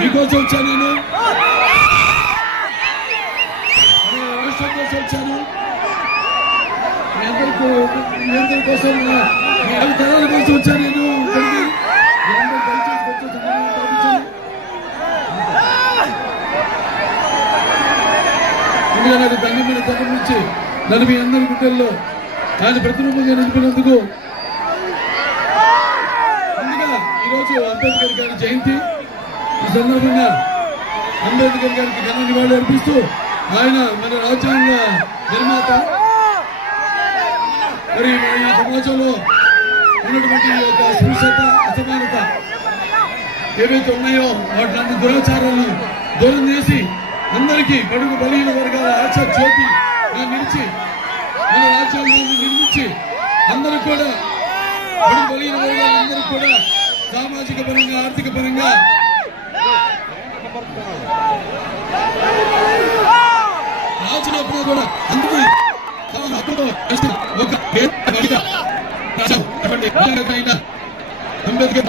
మీకోసం వచ్చాను, నేను రాష్ట్రం కోసం వచ్చాను, మీ అందరి కోసం తరాల కోసం వచ్చాను. నేను నాకు దండమైన తరం నుంచి నన్ను మీ అందరి గుండెల్లో ఆయన ప్రతిరూపంగా నిలిపినందుకు ముందుగా ఈరోజు అంబేద్కర్ గారి జయంతి. ఈ సందర్భంగా అంబేద్కర్ గారికి ఘన నివాళులు అర్పిస్తూ ఆయన మన రాజ్యాంగ నిర్మాత, మరి ఈ సమాజంలో ఉన్నటువంటి యొక్క స్పృశ్యత, అసమానత ఏవైతే ఉన్నాయో వాటి దురాచారాలను దూరం చేసి అందరికీ బడుగు బలహీన వర్గాల ఆశ జ్యోతి నిలిచి మన రాజ్యాంగాన్ని నిర్మించి అందరూ కూడా బడుగు బలహీన వర్గాలందరూ కూడా సామాజిక పరంగా, ఆర్థిక పరంగా రాజునప్పుడు కూడా అందరూ ఒక అంబేద్కర్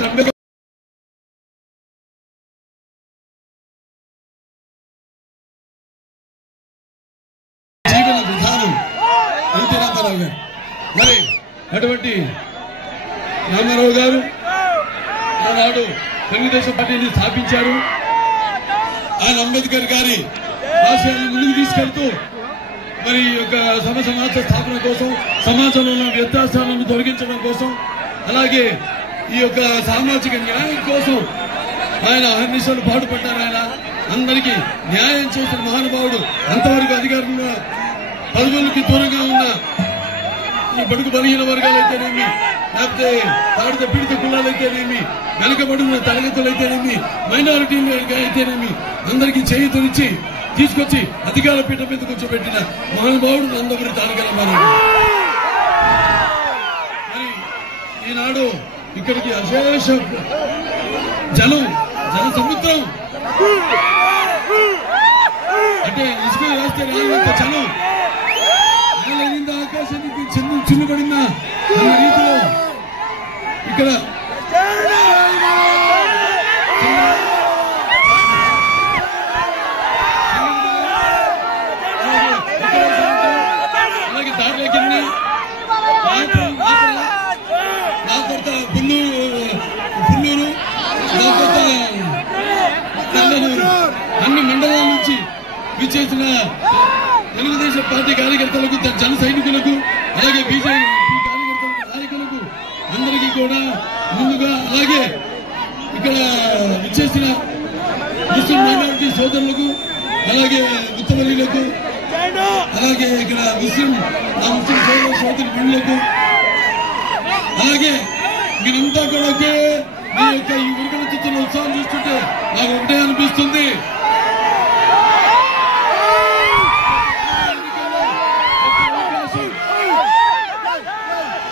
జీవన విధానం ఎన్టీ రామారావు గారు. మరి అటువంటి రామారావు గారు ఆనాడు తెలుగుదేశం పార్టీని స్థాపించారు. ఆయన అంబేద్కర్ గారి ఆశయాలను ముందుకు తీసుకెళ్తూ మరి యొక్క సమాజ స్థాపన కోసం, సమాజంలో ఉన్న వ్యత్యాసాలను తొలగించడం కోసం, అలాగే ఈ యొక్క సామాజిక న్యాయం కోసం ఆయన అహర్నిశలు పాటుపడ్డారు. ఆయన అందరికీ న్యాయం చేసిన మహానుభావుడు. అంతవరకు అధికారంలో పదవులకి దూరంగా ఉన్న ఈ బడుగు బలహీన వర్గాలైతేనేమి, లేకపోతే తాడిత పీడిత కులాలైతేనేమి, వెనుకబడిన తరగతులైతేనేమి, మైనారిటీలు అయితేనేమి అందరికీ చేయూతనిచ్చి తీసుకొచ్చి అధికార పీఠం మీద కూర్చోబెట్టిన మహానుభావుడు నందమూరి తారక రామారావు. మరి ఈనాడు ఇక్కడికి అశేష జన సముద్రం, అంటే ఇసుక వేస్తే రానంత జనం, నేలనింద ఆకాశానికి చిన్నుపడిన అన్న రీతిలో ఇక్కడ అలాగే దారిలోకి నా కొత్త పుల్లూరు, నా కొత్త నల్లనూరు అన్ని మండలాల నుంచి విచ్చేసిన తెలుగుదేశం పార్టీ కార్యకర్తలకు, జన సైనికులకు, అలాగే బీజేపీ కార్యకర్తలకు, నాయకులకు అందరికీ కూడా ముందుగా, అలాగే ఇక్కడ విచ్చేసిన ముస్లిం మైనారిటీ సోదరులకు, అలాగే ఉత్తమలీలకు, అలాగే ఇక్కడ ముస్లిం సోదరి బిడ్డలకు, అలాగే మీరంతా కూడా ఒకే మీ యొక్క ఈ ఉరుకుల చిత్తున్న ఉత్సాహం చూస్తుంటే నాకు ఒకటే అనిపిస్తుంది.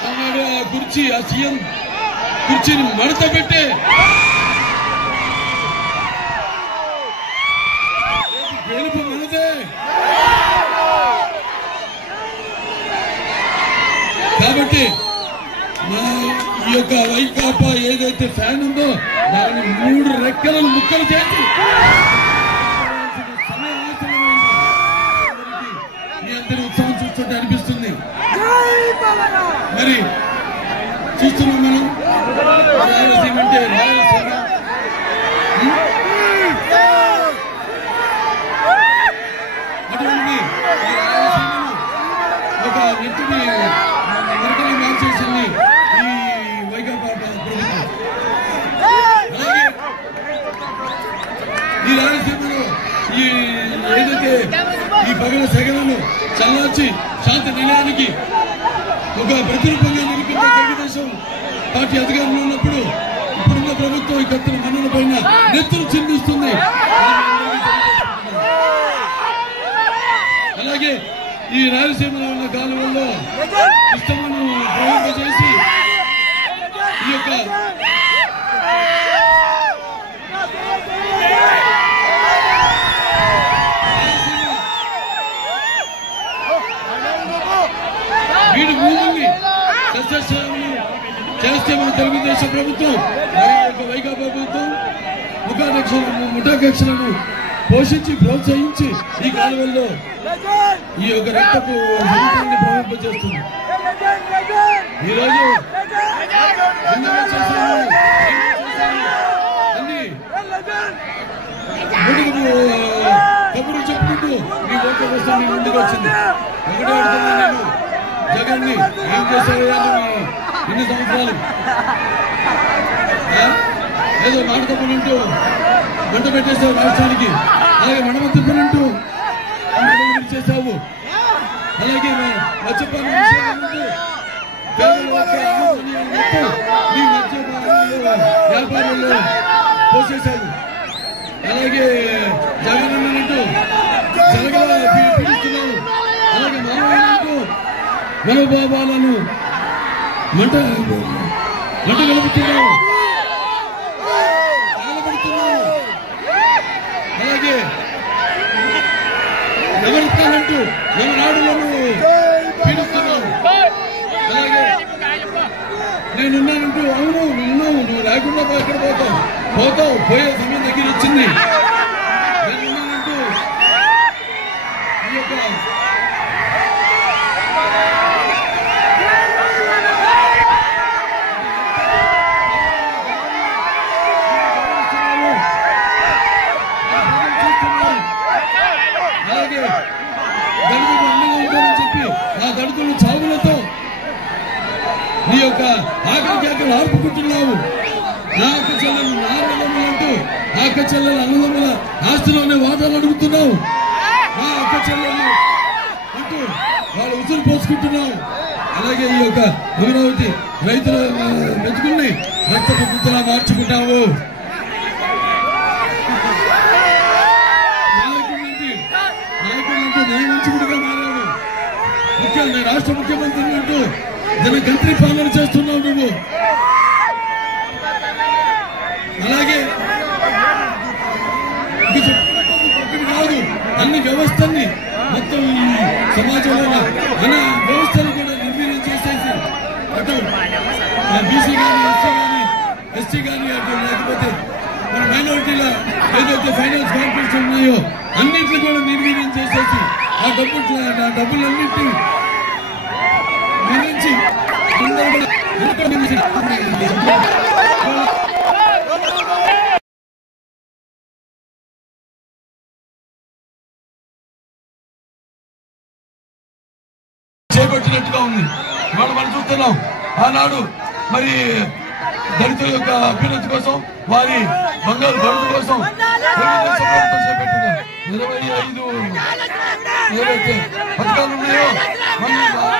ఆనాడు ఆ కుర్చీ, ఆ సీఎం కుర్చీని మడత పెట్టే గెలుపు మనదే. కాబట్టి ఈ యొక్క వైకాపా ఏదైతే ఫ్యాన్ ఉందో దాన్ని 3 రెక్కలను ముక్కలు చేసి మీ అందరి ఉత్సాహం చూస్తుంటే అనిపిస్తుంది. మరి చూస్తున్నాం మనం రాయలసీమ అంటే రాయలసీమ, అటువంటి రాయలసీమను ఒక వ్యక్తిని మరకలు మార్చేసింది ఈ వైకాపా ప్రభుత్వం. అలాగే ఈ రాయలసీమలో ఈ ఏదైతే ఈ పగల సెగలను చల్లార్చి శాంతి నిలయానికి ఒక ప్రతిరూపంగా నిలిపిన తెలుగుదేశం పార్టీ అధికారంలో ఉన్నప్పుడు ఇప్పుడున్న ప్రభుత్వం ఈ కత్తిన మన్నుల పైన నెత్తులు చిందిస్తుంది. అలాగే ఈ రాయలసీమలో ఉన్న కాలువల్లో ఇష్టమును ప్రయోగం చేసి వీడి భూముల్ని చేస్తే మన తెలుగుదేశం ప్రభుత్వం వైకాపా ప్రభుత్వం ముఠాధ్యక్షులను పోషించి ప్రోత్సహించి ఈ కాలువల్లో ఈ యొక్క రక్తపు జీవితాన్ని ప్రవర్తింపజేస్తుంది. ఈరోజు అన్ని కబుర్లు చెప్పుకుంటూ మీ ఓట్ల కోసం మీ ముందుకు వచ్చింది. ఒకటే అడుగుతున్నా నేను, జగన్ ని ఏం చేశారో ఇన్ని సంవత్సరాలు ఏదో మాట తప్పులుంటూ గంట పెట్టేసావు రాష్ట్రానికి, అలాగే మడమతిప్పులుంటూ చేశావు, అలాగే మత్స్యపాలన వ్యాపారంలో పోసేశావు, అలాగే జగన్ అంటూ జలగల పీడిస్తున్నావు, అలాగే మానవులంటూ మనోభావాలను మంట కలుపుతున్నావు, తగలబడుతున్నావు, అలాగే నవరత్నాలంటూ నవనాడులను పీడిస్తున్నావు, అలాగే నేనున్నానంటూ అవును నువ్వు లేకుండా ఎక్కడ పోతావు పోయే సమయం దగ్గర వచ్చింది. నేనున్నానంటూ ఈ యొక్క అలాగే దళితులు అండగా ఉంటారని చెప్పి ఆ దళితుల చావులతో నీ యొక్క ఆకలి కేకలు ఆర్పుకుంటున్నావు. నా అక్క చెల్లెలు నా అన్నదమ్ములు అంటూ ఆ అక్క చెల్లెల అన్నదమ్ముల ఆస్తిలోనే వాటాలు అడుగుతున్నావు. నా అక్క చెల్లెలు అంటూ వాళ్ళు ఉసురు పోసుకుంటున్నావు. అలాగే ఈ యొక్క అమరావతి రైతుల మెతుకుల్ని రక్తపు గుర్తులా మార్చుకుంటావు. నాయకుడు న్యాయవంతుడిగా మారావు. ముఖ్యంగా రాష్ట్ర ముఖ్యమంత్రి అంటూ జనగంత్రి పాలన చేస్తున్నావు నువ్వు. అలాగే కాదు అన్ని వ్యవస్థల్ని మొత్తం సమాజంలో అన్ని వ్యవస్థలు కూడా నిర్వీర్యం చేసేసి అటు బీసీ కానీ ఎస్సీ కానీ అటు లేకపోతే మన మైనారిటీల ఏదైతే ఫైనాన్స్ కార్పొరేషన్ ఉన్నాయో అన్నింటినీ కూడా నిర్వీర్యం చేసేసి ఆ డబ్బులన్నింటినీ నుంచి చేపట్టినట్టుగా ఉంది. ఇవాళ మనం చూస్తున్నాం. ఆనాడు మరి దళితుల యొక్క అభ్యున్నతి కోసం, వారి బంగారు భరత కోసం తెలుగుదేశం ప్రభుత్వం చేపట్టిన 25 ఏవైతే పథకాలు ఉన్నాయో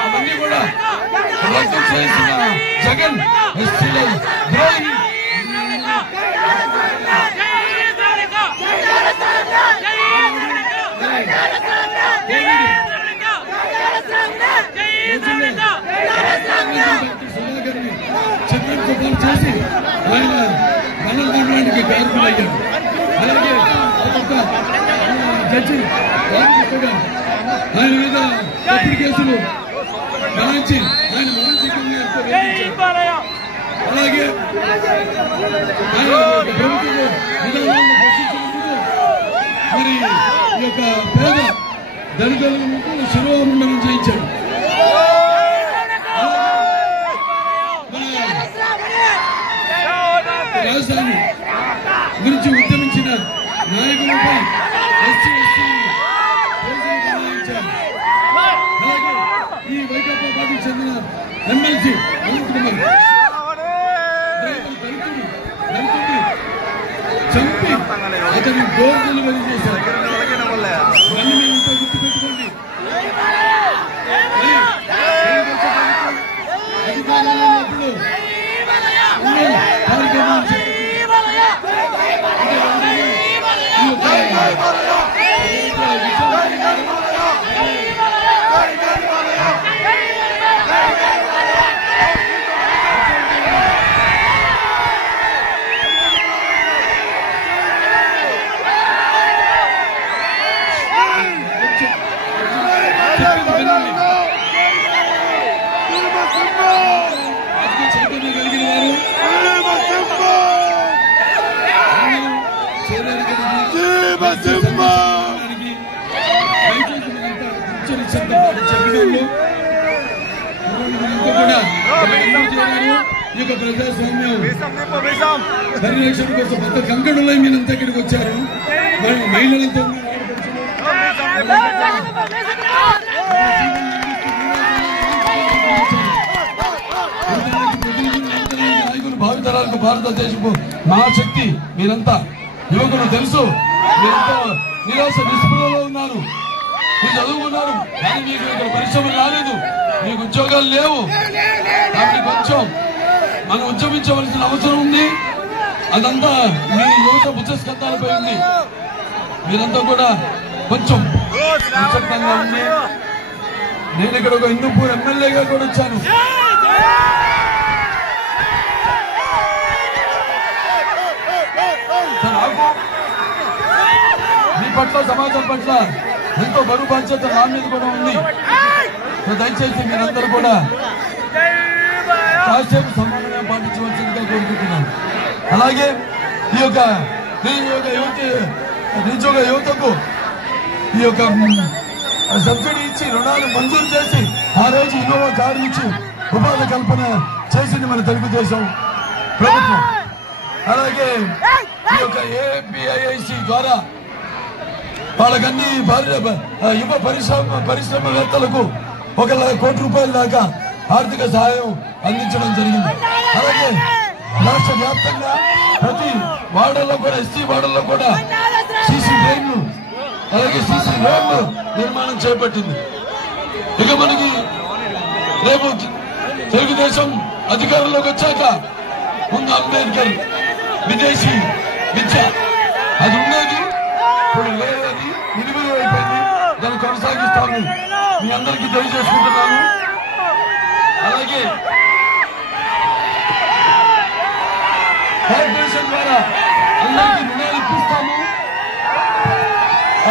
అవన్నీ కూడా రద్దు చేసిన జగన్ ఎస్సీల ద్రోహి. చిత్రంతో చేసి ఆయన మనోగండానికి కారణమయ్యాడు. అలాగే ఒక్కొక్క జడ్జి ఆయన మీద తప్పుడు కేసులు బనాయించి ఆయన మానసికంగా అలాగే ఆయన ప్రభుత్వంలో విధానాలను ప్రశ్నించినందుకు మరి ఈ యొక్క పేద దళితులకు శిరోమండనం చేయించాడు. రాజధాని గురించి ఉద్యమించిన నాయకులపై అలాగే ఈ వైకాపా పార్టీకి చెందిన ఎమ్మెల్సీ అనంత్ కుమార్ దళితుడిని చంపి అతని డోర్ డెలివరీ చేశారు. ఇవన్నీ మేమంతా గుర్తుపెట్టుకోండి. అధికారంలో ఉన్నప్పుడు క్రమశిక్షణతో పాటించే అభిమానులు కూడా ఈ యొక్క ప్రజాస్వామ్యం పరిరక్షణ కోసం పెద్ద కంకణులై మీరంతా ఇక్కడికి వచ్చారు. మహిళలతో భావితరాలకు భారతదేశపు మహాశక్తి మీరంతా యువకులు తెలుసు. మీరంతా నిరాశ నిస్పృహలో ఉన్నారు. మీరు చదువుకున్నారు కానీ మీకు ఇక్కడ పరిశ్రమలు రాలేదు, మీకు ఉద్యోగాలు లేవు. కాబట్టి కొంచెం మనం ఉద్యమించవలసిన అవసరం ఉంది. అదంతా మీ యువత బుద్ధస్కంధాలపై ఉంది. మీరంతా కూడా కొంచెం నిశ్శబ్దంగా ఉంది. నేను ఇక్కడ ఒక హిందూపూర్ ఎమ్మెల్యేగా కూడా వచ్చాను. మీ పట్ల సమాజం పట్ల ఎంతో బరువు బాధ్యత నా మీద కూడా ఉంది. దయచేసి మీరందరూ కూడా కాసేపు సమన్వయం పాటించవలసిందిగా కోరుకుంటున్నాను. అలాగే ఈ యొక్క నిరుద్యోగ యువతకు ఈ యొక్క సబ్సిడీ ఇచ్చి రుణాలు మంజూరు చేసి ఆ రోజు ఇన్నోవా కారు ఇచ్చి ఉపాధి కల్పన చేసింది మన తెలుగుదేశం ప్రభుత్వం. అలాగే ఈ యొక్క ఏపీఐఐసి ద్వారా వాళ్ళకన్నీ యువ పరిశ్రమవేత్తలకు 1,00,000 కోట్ల రూపాయల దాకా ఆర్థిక సహాయం అందించడం జరిగింది. అలాగే రాష్ట్ర వ్యాప్తంగా ప్రతి వార్డుల్లో కూడా ఎస్సీ వార్డుల్లో కూడా సీసీ డ్రైన్లు అలాగే సీసీ రోడ్లు నిర్మాణం చేపట్టింది. ఇక మనకి రేపు తెలుగుదేశం అధికారంలోకి వచ్చాక ముందు అంబేద్కర్ విదేశీ విద్య అది ఉండేది, ఇప్పుడు లేదని నిలువైపోయింది. దాన్ని కొనసాగిస్తాను మీ అందరికీ తెలియజేసుకుంటున్నాను. అలాగే కార్పొరేషన్ ద్వారా అందరికీ రుణాలు ఇప్పిస్తాము.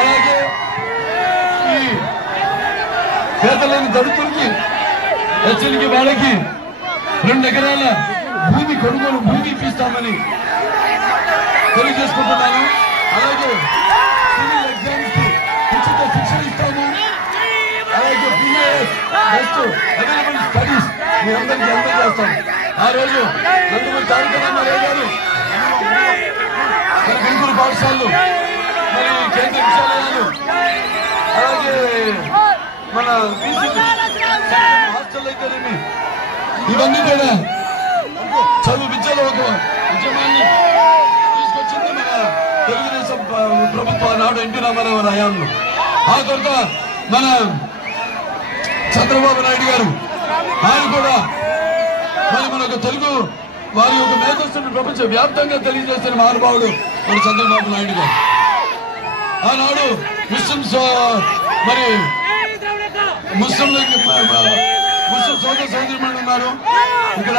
అలాగే ఈ పేదలేని దళితులకి హెచ్చరిక వాళ్ళకి 2 ఎకరాల భూమి ఇప్పిస్తామని తెలియజేసుకుంటున్నాను. అలాగే సివిల్ ఎగ్జామ్స్ కి ఉచిత శిక్షణ ఇస్తాము. అలాగే బిఏఎస్ బెస్ట్ అవైలబుల్ స్టడీస్ మీ అందరికీ అందజేస్తాం. ఆ రోజు నందమూరి తారక రామారావు గారు మన గుంటూరు పాఠశాలలు మరి కేంద్ర విద్యాలయాలు అలాగే మన హాస్టల్ అయితేనేమి ఇవన్నీ కూడా చదువు విద్యలో ఒక ఉద్యమాన్ని తీసుకొచ్చింది మన తెలుగుదేశం ప్రభుత్వం నాడు ఎన్టీ రామారావు హయాంలో. ఆ తర్వాత మన చంద్రబాబు నాయుడు గారు ఆయన కూడా మరి మనకు తెలుగు వారి యొక్క మేధస్సును ప్రపంచ వ్యాప్తంగా తెలియజేసిన మహానుభావుడు మన చంద్రబాబు నాయుడు గారు. ఆనాడు ముస్లింస్ మరి ముస్లిం సోదర సోదరిమణులు ఉన్నారు ఇక్కడ.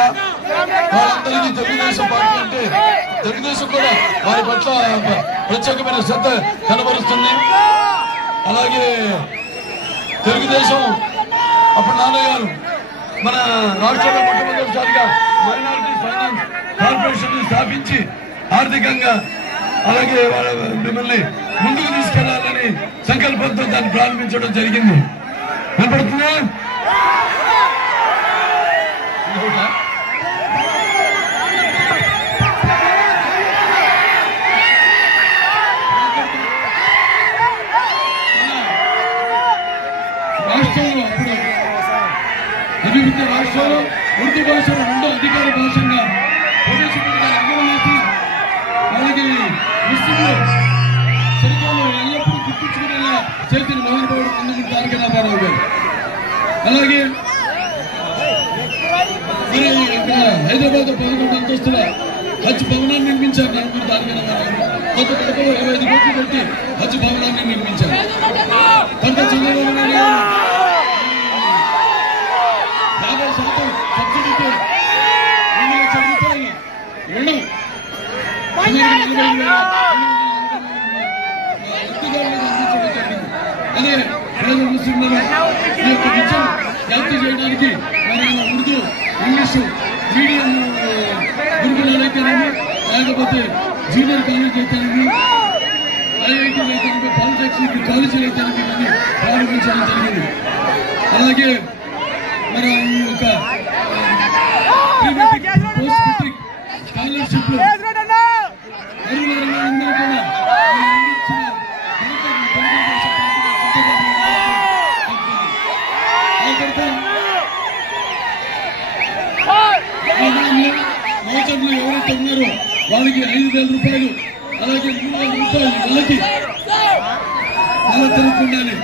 వాళ్ళందరికీ తెలుగుదేశం పార్టీ అంటే తెలుగుదేశం కూడా వారి పట్ల ప్రత్యేకమైన శ్రద్ధ కనబరుస్తుంది. అలాగే తెలుగుదేశం అప్పుడు నాన్నయ్య గారు మన రాష్ట్రంలో మొట్టమొదటిసారిగా మైనారిటీ ఫైనాన్స్ కార్పొరేషన్ స్థాపించి ఆర్థికంగా అలాగే మిమ్మల్ని ముందుకు తీసుకెళ్లాలని సంకల్పంతో దాన్ని ప్రారంభించడం జరిగింది. కనపడుతుందా? రాష్ట్రంలో అప్పుడు అభివృద్ధి రాష్ట్రంలో ఉర్దూ భాషను 2వ అధికార భాషగా ప్రవేశపెట్టిన అమలుచేసి అలాగే ముస్లింలు చరిత్రలో ఎల్లప్పుడూ గుర్తించుకునేలా చేసిన మహానుభావుడు నందమూరి తారక రామారావు గారు. అలాగే ఇక్కడ హైదరాబాద్ 11 అంతస్తుల హజ్ భవనాన్ని నిర్మించారు నందమూరి తారక రామారావు. కొత్త కడపలో 25 కోట్లు పెట్టి హజ్ భవనాన్ని నిర్మించారు. కొంత చంద్రబాబు నాయుడు గారు 50% సబ్సిడీతో 2 లక్షల రూపాయలు రుణం అదే పేద ముస్లింలను ఈ యొక్క విద్యను వ్యాప్తి చేయడానికి మరి ఉర్దూ ఇంగ్లీషు మీడియం గురుకులాలు అయితేనేమి లేకపోతే జూనియర్ కాలేజ్ అయితేనేమి ఐఐటీలు అయితే పాలిటెక్నిక్ కాలేజీలు అయితే ప్రారంభించడం జరిగింది. అలాగే మరి ఈ యొక్క పోస్ట్ మెట్రిక్ స్కాలర్షిప్లు మోచర్లు ఎవరైతే ఉన్నారో వాళ్ళకి 5,000 రూపాయలు, అలాగే 3,000 రూపాయలు నెలకి నెల తిరగకుండానే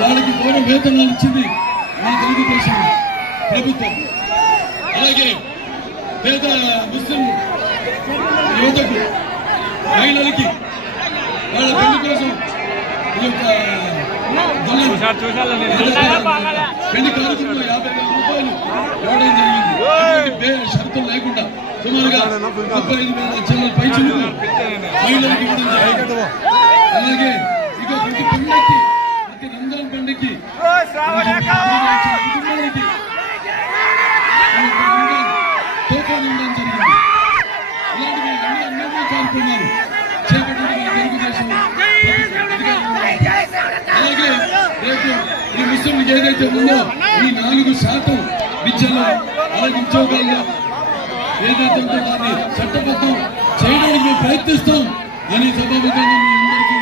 వాళ్ళకి గౌరవ వేతనాలు ఇచ్చింది మన తెలుగుదేశం ప్రభుత్వం. అలాగే పేద ముస్లిం యువతకు మహిళలకి వాళ్ళ పెళ్లి కోసం ఈ యొక్క పెళ్లి కార్యక్రమంలో 50,000 రూపాయలు ఇవ్వడం జరిగింది. షరతులు లేకుండా సుమారుగా 35,000 చిల్లర పైచులు మహిళలకు ఇవ్వడం జరిగింది. అలాగే ఇక ప్రతి పండుగకి, ప్రతి రంజాన్ పండుగకి కుటుంబానికి తోఫాలు ఇవ్వడం జరిగింది. ఇలాంటివి ఎన్నో కార్యక్రమాలు చేపట్టిన తెలుగుదేశం. అలాగే రేపు ఈ ముస్లింలకు ఏదైతే ఉందో ఈ 4% విద్యలో అలాగే ఉద్యోగాల్లో ఏదైతే ఉందో దాన్ని చట్టబద్ధం చేయడానికి మేము ప్రయత్నిస్తాం అని సభాముఖంగా మీ అందరికీ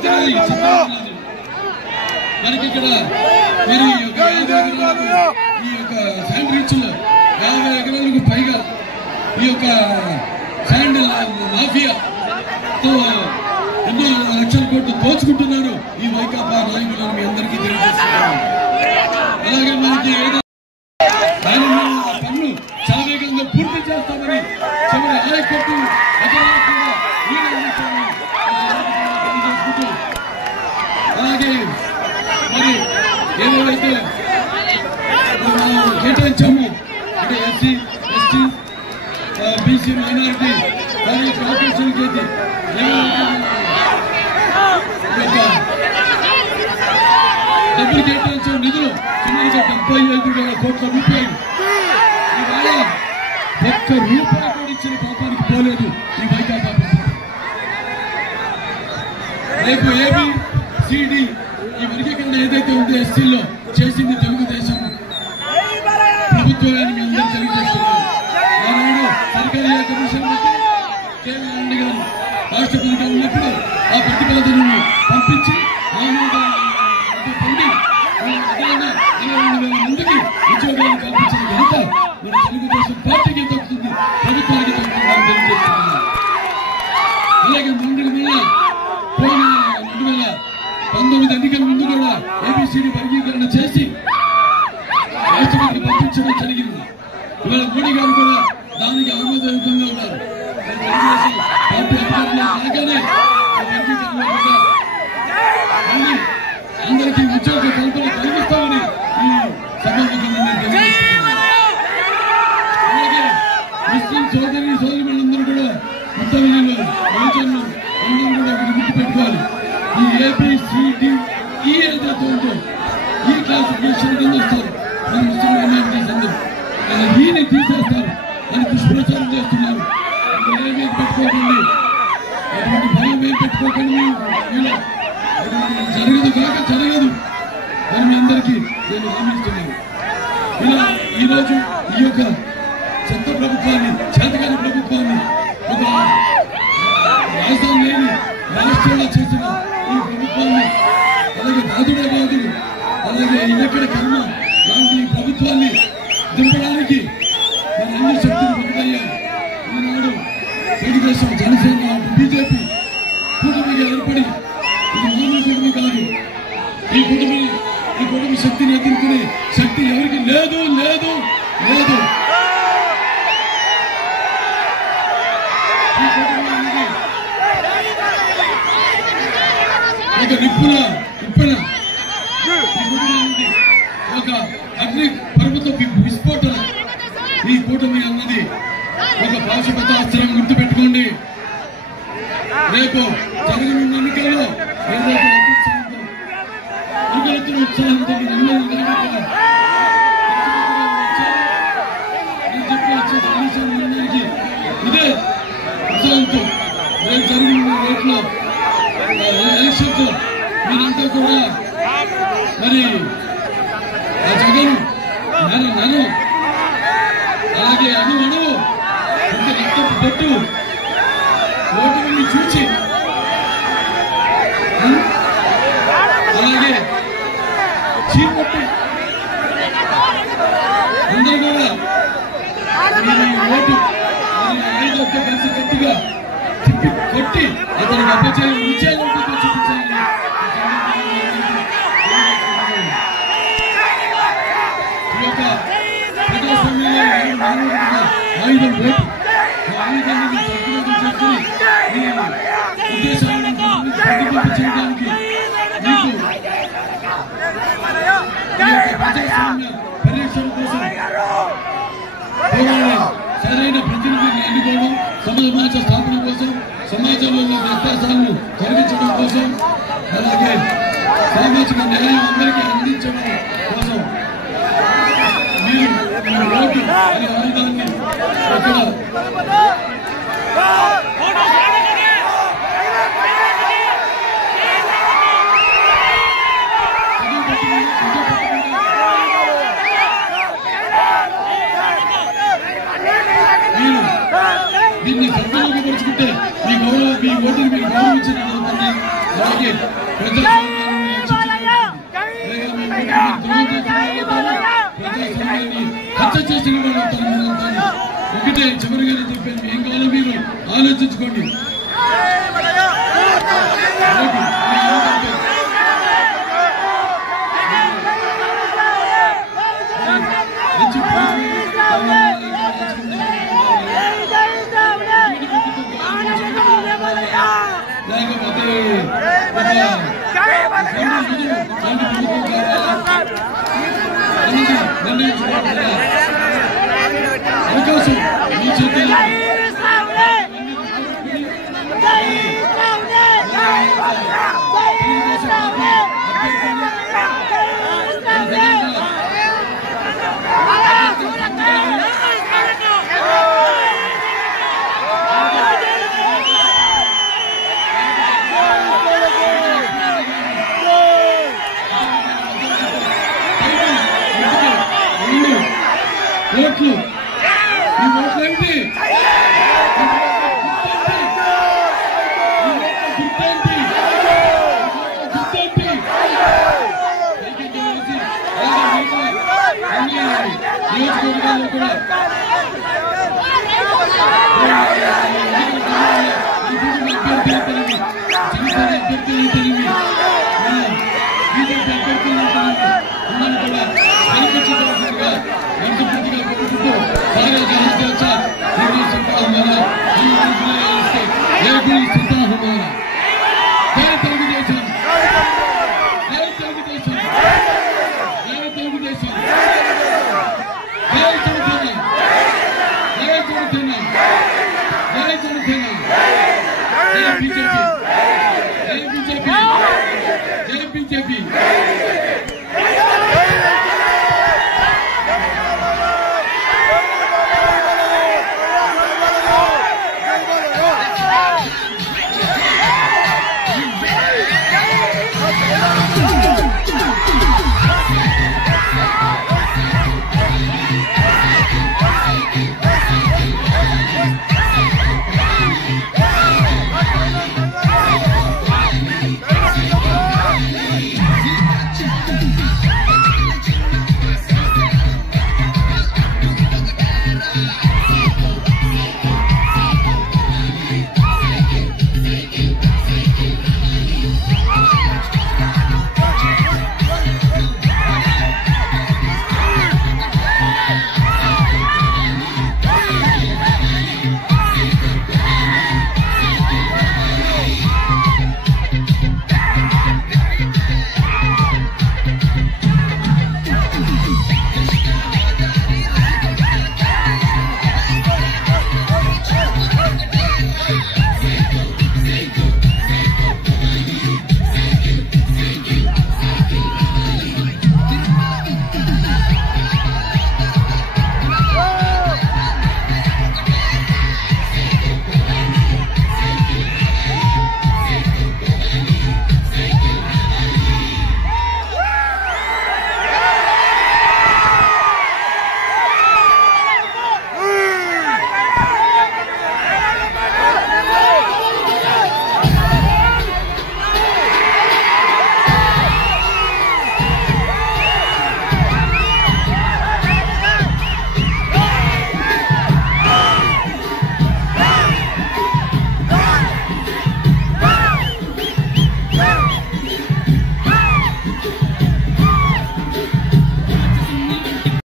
తెలియజేస్తున్నాం. మనకి ఇక్కడ మరి ఈ యొక్క శాండ్ రీచ్ లో 50 ఎకరాలకు పైగా ఈ యొక్క శాండ్ మాఫియాతో ఎన్నో లక్షల కోట్లు దోచుకుంటున్నారు ఈ వైకాపా నాయకులను మీ అందరికీ తెలియజేస్తున్నారు. అలాగే మనకి పన్ను సావేగంగా పూర్తి చేస్తామని చివరి ఆయకట్టు తెలియజేసుకుంటూ, అలాగే మరి ఏవైతే కేటాయించాము అంటే ఎస్సీ, ఎస్టీ, బీసీ, మైనారిటీ మరియు కార్పొరేషన్కి అయితే డబ్బులు కేటాయించిన నిధులు సుమారుగా 75,000 కోట్ల రూపాయలు. ఇవాళ ఒక్క రూపాయి కూడా ఇచ్చిన పాపానికి పోలేదు ఈ వైకాపా ప్రభుత్వం. రేపు ఏబి, సిడి ఈ వర్గీకరణ ఏదైతే ఉందో ఎస్సీలో చేసింది తెలుగుదేశం ప్రభుత్వాన్ని మీ అందరూ తెలియజేస్తున్నారు. ఆనాడు సర్కారీ కమిషన్ కేవలం గారు రాష్ట్రపతిగా ఉన్నప్పుడు ఆ ప్రతిపాదనను పంపించి 22,000 మందికి ఉద్యోగాలు కల్పించిన ఘనత మన తెలుగుదేశం పార్టీకి దక్కుతుంది, ప్రభుత్వానికి దక్కుతుందని తెలియజేస్తున్నారు. అలాగే మండలి మీద పోయిన 2019 ఎన్నికల ముందు కూడా ఏబిసిడి వర్గీకరణ చేసి రాష్ట్రపతికి పంపించడం జరిగింది. ఇవాళ మోడీ గారు కూడా దానికి ఆమోదయుతంగా ఉన్నారు. తెలుగుదేశం పార్టీ అధికారంలో రాగానే వర్గీకరణ కూడా అందరికీ ఉద్యోగ కల్పన కలిగిస్తామని ఈ సభాముఖంగా నేను తెలియజేస్తున్నాను. అలాగే ముస్లిం సోదరులందరూ కూడా ఉత్తరాలు యోజనలు అందరూ కూడా ఒకటి గుర్తుపెట్టుకోవాలి. ఈ ఏబిసిడి ఈ ఏదైతే ఉందో ఈ క్లాసిఫికేషన్ కింద వస్తారు మన ముస్లిం మైనారిటీస్ అందరూ. ఈని తీసేస్తారు అని దుష్ప్రచారం చేస్తున్నారు. ఏమీ పెట్టుకోకండి, అటువంటి భయం ఏం పెట్టుకోకండి. ఇలా జరగదు కాక జరగదు అని మీ అందరికీ నేను హామీస్తున్నాను. ఇలా ఈరోజు ఈ యొక్క చెత్త ప్రభుత్వాన్ని, చేతగాని ప్రభుత్వాన్ని, ఒక రాజధాని లేని రాష్ట్రంలో చేసిన ఈ ప్రభుత్వాన్ని, అలాగే బాధుడే బాధుడు, అలాగే ఇదెక్కడ కర్మ లాంటి ప్రభుత్వాన్ని దింపడానికి మన అన్ని శక్తులు ఒకటయ్యాయి. ఈనాడు తెలుగుదేశం, జనసేన, బీజేపీ కూటమిగా ఏర్పడి ఇది మామూలు కూటమి కాదు. ఈ కూటమి శక్తిని ఎదుర్కొనే శక్తి ఎవరికి లేదు లేదు లేదు. ఈ కూటమి అనేది ఒక నిప్పుల ఉప్పెన. ఈ కూటమి అనేది ఒక అగ్ని పర్వత విస్ఫోటన. ఈ కూటమి అన్నది ఒక పాశుపతాస్త్రం. గుర్తుపెట్టుకోండి, రేపు జరగనున్న ఎన్నికల్లో ఏదైతే ఉత్సాహంతో ఎలక్షన్స్ మీరంతా కూడా మరి ఆ జగన్ నన్ను అలాగే అణువు రక్తపు పొట్టు ఓటుని చూచి అలాగే చీపట్టు అందరూ కూడా ఓటు ఐదొక్క కలిసి గట్టిగా తిప్పి కొట్టి అతనికి అప్పచేయ విజయాలంటే చూపించాలి. ఈ యొక్క ప్రజాస్వామ్యంలో ఆయుధం ఓటు ఆయుధాన్ని సద్వినియోగం చేసుకుని మీ ఉద్దేశాలను ప్రతిబింబ చేయడానికి మీకు ఈ యొక్క ప్రజాస్వామ్య పరిరక్షణ కోసం సరైన ప్రతినిధిని ఎన్నుకోవడం, సమాజ స్థాపన కోసం, సమాజంలో వ్యత్యాసాలను తొలగించడం కోసం, అలాగే సామాజిక న్యాయం అందరికీ అందించడం కోసం మీరు ఓటు అనే ఆయుధాన్ని అక్కడ దీన్ని సద్వినియోగపరుచుకుంటే మీ ఓటుని మీరు గౌరవించినట్టు అవుతుంది. అలాగే ప్రజాస్వామ్యాన్ని హత్య చేసిన వాళ్ళు అవుతారు. ఒకటే చివరిగానే చెప్పాను, ఏం కావాలో మీరు ఆలోచించుకోండి. లేకపోతే అవకాశం మీ చేతుల్లో ఓట్లు ఈ ఓట్లేంటి నియోజకవర్గాల్లో కూడా జనసేన అభ్యర్థులు బీజేపీ అభ్యర్థులు